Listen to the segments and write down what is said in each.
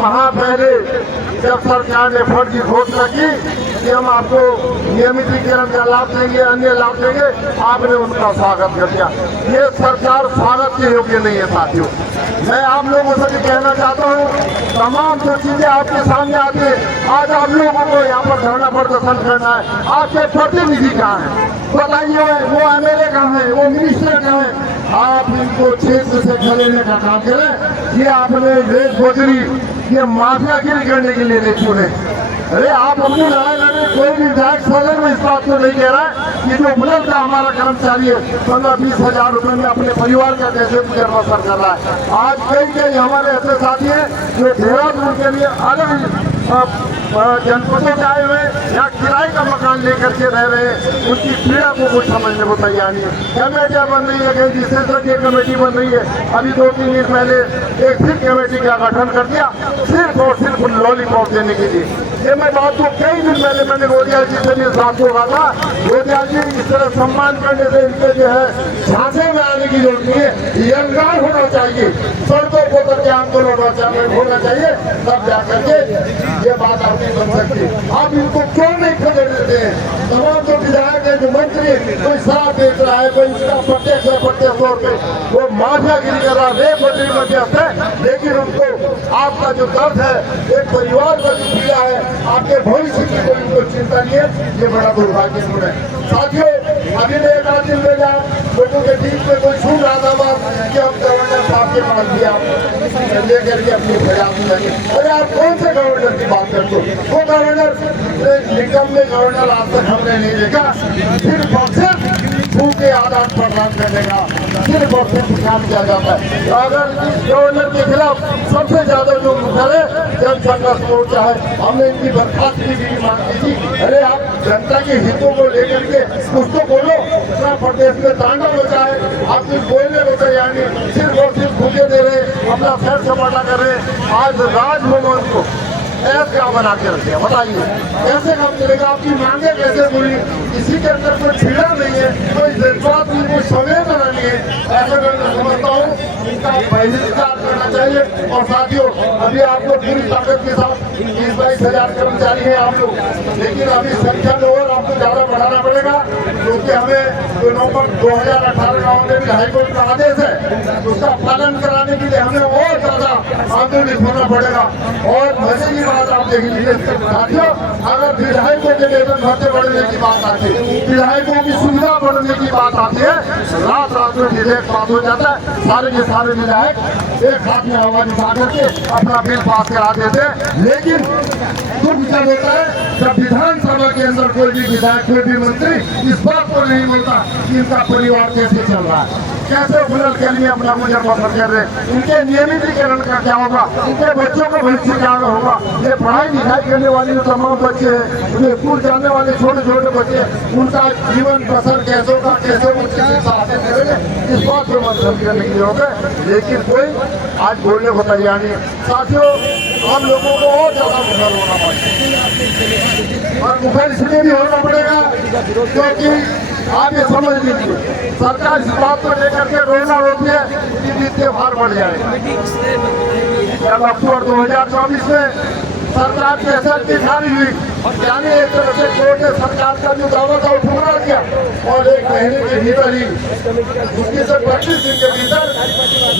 माह पहले जब सरकार ने फंड की घोषणा की कि हम आपको नियमितीकरण का लाभ देंगे, अन्य लाभ देंगे, आपने उनका स्वागत कर दिया। ये सरकार स्वागत के योग्य नहीं है साथियों। मैं आप लोगों से भी कहना चाहता हूँ, तमाम जो चीजें आपके सामने आती है, आज आप लोगों को यहाँ पर धरना प्रदर्शन करना है। आपके प्रतिनिधि कहाँ है बताइए, वो MLA कहाँ है, वो मिनिस्टर कहाँ है? आप इनको क्षेत्र से खदेड़ने का काम करें। ये आपने रेत बोझरी, ये माफियागिरी करने के लिए नहीं चुने। अरे आप अपनी लड़ाई लड़े, कोई भी विधायक सदन में इस बात को नहीं कह रहा है कि जो उपलब्ध हमारा कर्मचारी है 15-20 हजार रुपए में अपने परिवार का कैसे गुजर बसर कर रहा है। आज कई हमारे ऐसे साथी हैं जो देहरादून के लिए अलग जनपदों से आए हुए या किराए का मकान लेकर के रह रहे हैं, उनकी पीड़ा को कुछ समझने को तैयार नहीं है। कमेटियाँ बन रही है, कहीं क्षेत्र की कमेटी बन रही है। अभी 2-3 दिन पहले एक सिर्फ कमेटी का गठन कर दिया, सिर्फ और सिर्फ लॉलीपॉप देने के लिए। ये मैं बात को कई दिन पहले मैंने गोदिया जी से भी साथ को कहा था, गोदिया जी इस तरह सम्मान करने से इनके जो है झांसे में आने की जरूरत नहीं है, ये अंगार होना चाहिए, सड़कों को करके आंदोलन होना चाहिए, तब जाकर के ये बात आपकी बन सकती है। आप इनको क्यों नहीं खबर देते हैं? तमाम जो विधायक है, जो मंत्री, कोई शराब बेच रहा है, कोई इसका प्रत्यक्ष तौर पर वो माफियागिरी कर रहा है, रेप बदली मध्यस्थ है, लेकिन उनको आपका जो दर्द है, एक परिवार का जो पीड़ा है, आपके भविष्य की कोई उनको चिंता नहीं है। ये बड़ा दुर्भाग्यपूर्ण है साथियों। अभी मैं एक आध दिन में लोगों के बीच में कोई सुन रहा था बात कि हम गवर्नर साहब के पास भी आप लेकर के अपनी प्रयास लगे। अरे आप कौन से गवर्नर की बात करते हो? वो गवर्नर निगम में गवर्नर आज तक हमने नहीं देखा, सिर्फ और सिर्फ के आदान प्रदान करने का सिर्फ और सिर्फ काम किया जाता है। अगर इस गवर्नर के खिलाफ सबसे ज्यादा जो मुखर है जनसंघर्ष मोर्चा है, हमने इनकी बर्खास्तगी की मांग की थी। अरे आप जनता के हितों को लेकर के कुछ तो बोलो। उत्तर प्रदेश में तांडव मचा है, आप कुछ बोलने को तैयार नहीं, सिर्फ और सिर्फ भूखे दे रहे, अपना सैर सपाटा कर रहे। आज राजभवन को ऐसा बना के रखे, बताइए कैसे काम चलेगा? आपकी मांगे कैसे पूरी? किसी के अंदर कोई पीड़ा नहीं है, कोई जज्बात नहीं, कोई संवेदना नहीं है। ऐसा मैं समझता हूँ इनका बहिष्कार करना चाहिए। और साथियों, अभी आप लोग पूरी ताकत के साथ 20-22 हजार कर्मचारी हैं आप लोग, लेकिन अभी संख्या में और आपको ज्यादा बढ़ाना पड़ेगा, क्योंकि हमें नवंबर 2018 का ऑलरेडी हाईकोर्ट का आदेश है, उसका पालन कराने के लिए हमें और ज्यादा आंदोलित होना पड़ेगा। और मजे की बात आप देख लीजिए साथियों, अगर विधायकों के वेतन भत्ते बढ़ने की बात आती है, विधायकों की सुविधा बढ़ने की बात आती है, रात में विधेयक पास हो जाता है। सारे के सारे विधायक एक हाथ में आवाज उठा करके अपना बिल पास करा देते हैं। लेकिन दुख जब होता है जब विधानसभा के अंदर कोई भी विधायक, कोई भी मंत्री इस बात को नहीं बोलता कि इनका परिवार कैसे चल रहा है, कैसे बुलंद के लिए अपना गुजर बसर कर रहे हैं, इनके नियमितीकरण का क्या होगा, इनके बच्चों का भविष्य क्या होगा। ये पढ़ाई लिखाई करने वाले जो तमाम बच्चे हैं, उन्हें स्कूल जाने वाले छोटे छोटे बच्चे, उनका जीवन बसर कैसे होगा, कैसे वो शिक्षा हासिल करेंगे, इस बात पर मंथन करने की जरूरत है। लेकिन कोई आज बोलने को तैयार नहीं है। साथियों, हम लोगों को और ज्यादा मुखर होना पड़ेगा, और मुखर इसलिए भी होना पड़ेगा क्योंकि आप ये समझ लीजिए, सरकार इस बात को लेकर के रोना रोती है कि वित्तीय भार बढ़ जाएगा। जब अक्टूबर 2024 में सरकार की असर खाली हुई, यानी एक तरह से कोर्ट ने सरकार का जो दावा था वो ठुकरा दिया, और 1 महीने के भीतर ही उसके से 25 दिन के भीतर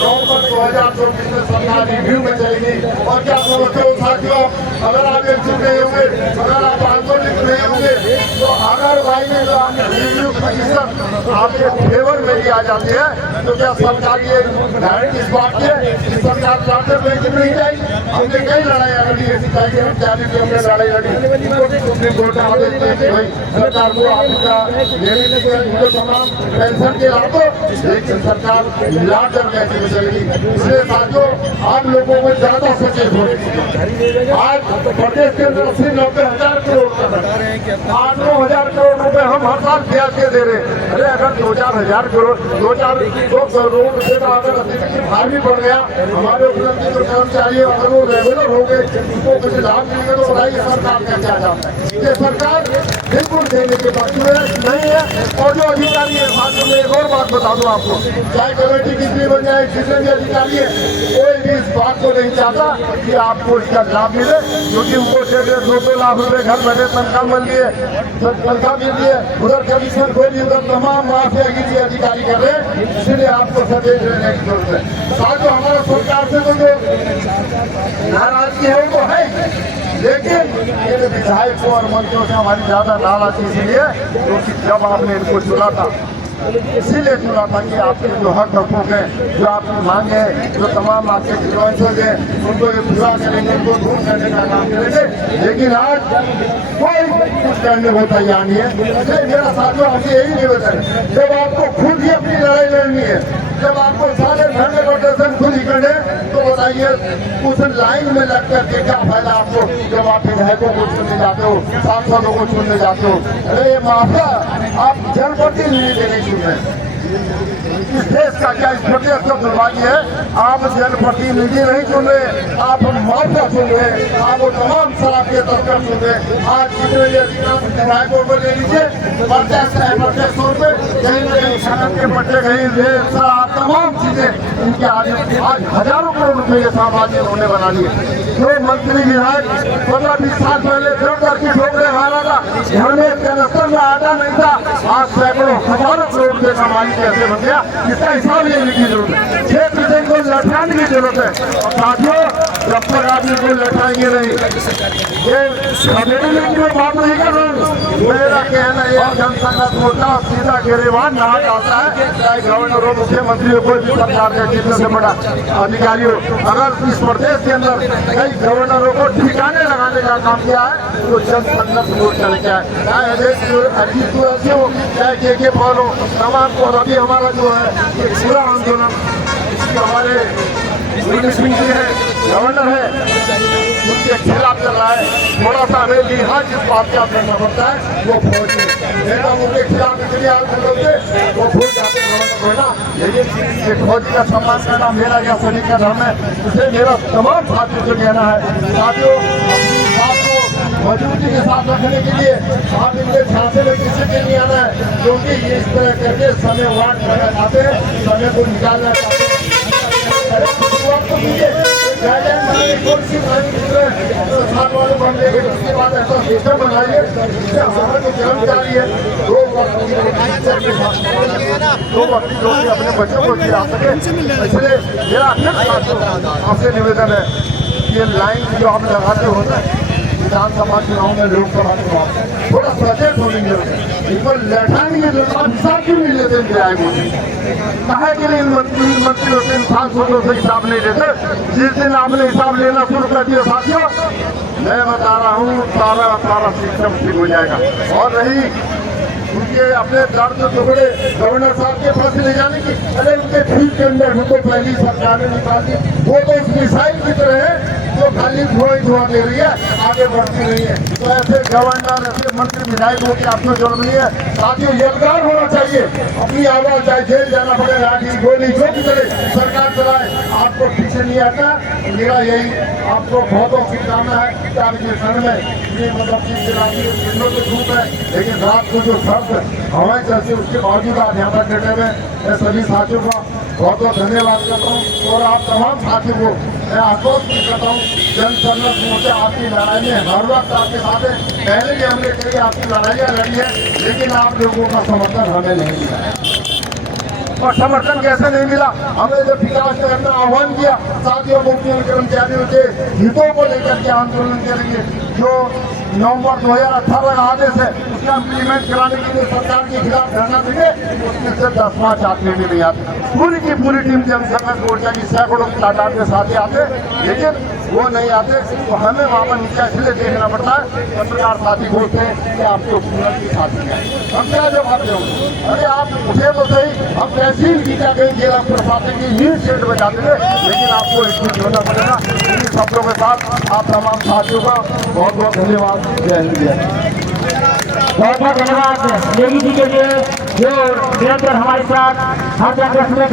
नवंबर 2024 में सरकार रिव्यू में चलेगी। और क्या समझते हो साथियों, अगर आप एक चुप नहीं होंगे, अगर आप आंदोलित नहीं होंगे, तो अगर भाई ने जो रिव्यू प्रतिशत आपके फेवर में भी आ जाती है, तो क्या सरकार ये गारंटी इस बात की है कि सरकार चार्टर बैंक में नहीं जाएगी? हमने कई लड़ाई लड़ी, ऐसी चाहिए हम जाने की हमने लड़ाई लड़ी, सुप्रीम कोर्ट का आदेश दिया कि भाई सरकार को आपका तमाम पेंशन के लाभ दो, लेकिन सरकार लाख कैसे में चलेगी? इसलिए साथियों, आप लोगों को ज्यादा सचेत होने की। आज प्रदेश के अंदर 80-90 हजार करोड़ का 8-9 हजार करोड़ रुपए हम हम हर साल ब्याज के दे रहे हैं। अरे अगर 2-4 हजार करोड़ 2 करोड़ रुपये का अगर अतिरिक्त भार भी बढ़ गया, हमारे उपलब्धि जो कर्मचारी अगर वो रेगुलर हो गए, उनको कुछ लाभ मिलेगा, तो बताइए सरकार का क्या जाता है। ये सरकार बिल्कुल देने के पक्ष में नहीं है। और जो अधिकारी है, साथ में एक और बात बता दूं आपको, चाहे कमेटी कितनी बन जाए, जितने भी अधिकारी है, कोई भी इस बात को नहीं चाहता कि आपको इसका लाभ मिले, क्योंकि उनको 1.5-2 लाख रुपए घर बैठे तनख्वाह मिल रही है, उधर कमिश्नर को भी उधर तमाम माफियागिरी अधिकारी कर रहे हैं। इसलिए आपको सचेत रहने की जरूरत है। साथ में हमारा सरकार से तो जो नाराजगी है वो तो है, लेकिन इन विधायकों और मंत्रियों से हमारी ज्यादा नाराजगी इसलिए क्योंकि जब आपने इनको चुना था, इसीलिए चुना था कि आपके जो हक हकूक हैं, जो आपकी मांगे हैं, जो तमाम आपके ग्रीवेंसेस हैं, उनको ये पूरा करेंगे, उनको दूर करने का काम करेंगे। लेकिन आज कोई कुछ करने को तैयार नहीं है। इसलिए मेरा साथियों आपसे यही निवेदन है, जब आपको खुद ही अपनी लड़ाई लड़नी है, जब आपको सारे धरने प्रदर्शन खुद ही करने, तो बताइए उस लाइन में लग करके क्या फायदा आपको, जब आप विधायकों को चुनने जाते हो, सांसदों को चुनने जाते हो। अरे ये माफिया आप जनप्रतिनिधि नहीं चुन रहे। इस देश का क्या इस छोटे से दुर्भाग्य है, आप जनप्रतिनिधि नहीं चुन रहे, आप माफिया चुन रहे, आप वो तमाम शराब के तस्कर चुन रहे। आज जितने ये विधायकों को ले लीजिए, प्रत्यक्ष अप्रत्यक्ष तौर पर कहीं न कहीं खनन के पट्टे, कहीं रेल, शराब, तमाम चीजें इनके आज हजारों करोड़ रुपए के साम्राज्य उन्होंने बना लिए। जो मंत्री विधायक 15-20 साल पहले दर की ठोकरे मारा था, हमें कैंसर में आटा नहीं था, आज सैकड़ों हजारों करोड़ रुपए का मालिक कैसे बन गया, इसका हिसाब लेने की जरूरत है। क्षेत्र को लौटाने की जरूरत है। और साथियों, जब तक आप इनको लौटाएंगे नहीं, ये मेरी में बात नहीं कर रहा हूँ, मेरा कहना ये जनता का छोटा सीधा गिरेबान नहा जाता है, चाहे गवर्नर हो, मुख्यमंत्री हो, कोई भी सरकार का जितने से बड़ा अधिकारी हो। अगर इस प्रदेश के अंदर कई गवर्नरों को ठिकाने लगाने का काम किया है, तो जन संघर्ष मोर्चा ने क्या है, चाहे अजीत तुलसी हो, चाहे के पॉल हो, तमाम को। अभी हमारा जो है ये पूरा आंदोलन हमारे सिंह जी है, गवर्नर है, उनके खिलाफ चल रहा है। थोड़ा सा हमें लिहाज जिस बात का करना पड़ता है वो फौज है, उनके खिलाफ इसलिए बोलते वो भूल जाते हैं ना। लेकिन फौजी का सम्मान करना मेरा या सभी का धर्म है। इसलिए मेरा तमाम साथियों से कहना है, साथियों अपनी बात को मजबूती के साथ रखने के लिए आप इनके झांसे में किसी के नहीं आना है, क्योंकि इस तरह करके समय वाट करना चाहते हैं, समय को निकालना चाहते हैं। उसके बाद ऐसा सिस्टम बनाइए जिससे हमारा जो कर्मचारी है दो वक्त जो अपने बच्चों को खिला सके। इसलिए मेरा आपसे निवेदन है, ये लाइन जो आप लगाते हो ना विधानसभा चुनाव में, लोकसभा चुनाव, थोड़ा सचेत होने की जरूरत है। इनको लौटाने की जरूरत है। हिसाब क्यों नहीं लेते विधायकों से? कहे के लिए मंत्री होते हैं, सांसदों से हिसाब नहीं देते? जिस दिन आपने हिसाब लेना शुरू कर दिया साथियों, मैं बता रहा हूँ सारा सिस्टम ठीक हो जाएगा। और रही उनके अपने दर्द टुकड़े गवर्नर साहब के पास ले जाने की, अरे उनके फील्ड के अंदर उनको पहली सरकार ने निकाल दी। वो तो इस मिसाइल की तरह है जो खाली धुआं दे रही है, आगे बढ़ती नहीं है। तो ऐसे गवर्नर, ऐसे मंत्री, विधायकों की आपको जरूरत नहीं है। साथियों, योगदान होना चाहिए। अपनी आवाज, चाहे जेल जाना पड़े, लाठी गोली जो भी करे, सरकार चलाए, आपको पीछे नहीं आता। मेरा यही आपको बहुतों की कामना है कि में ये मतलब चीज चलाती है, दिनों में धूप है, लेकिन रात को जो सर्द हवाएं चलती है उसके बावजूद आप यहाँ पर बैठे हुए। मैं सभी साथियों का बहुत बहुत धन्यवाद करता हूँ और आप तमाम साथियों को मैं आश्वस्त करता हूँ, जन संघर्ष मोर्चा आपकी लड़ाई में हर वक्त आपके साथ है। पहले भी हमने कई आपकी लड़ाइयाँ लड़ी है, लेकिन आप लोगों का समर्थन हमें नहीं मिला। और समर्थन कैसे नहीं मिला? हमने जब विकास करने का आह्वान किया, साथियों मुख्य कर्मचारियों के हितों को लेकर के आंदोलन करेंगे, जो नवंबर 2018 का आदेश है उसका इम्प्लीमेंट कराने के लिए सरकार के खिलाफ धरना देंगे, उसमें से 10 मार्च आदमी भी नहीं आते। पूरी की पूरी टीम जन संघर्ष मोर्चा की सैकड़ों की तादाद में साथी आते, लेकिन वो नहीं आते। तो हमें वहाँ पर नीचे इसलिए देखना पड़ता है, पत्रकार साथी बोलते हैं कि आपको पूरा की साथी है, हम क्या जवाब देंगे? अरे आप उठे तो सही, हम तहसील की क्या कहीं जिला प्रशासन की ही सेट में जाते थे, लेकिन आपको एकजुट होना पड़ेगा। इन शब्दों के साथ आप तमाम साथियों का बहुत बहुत धन्यवाद। जय हिंद, जय बहुत बहुत धन्यवाद नेगी जी के लिए जो निरंतर हमारे साथ हर जगह में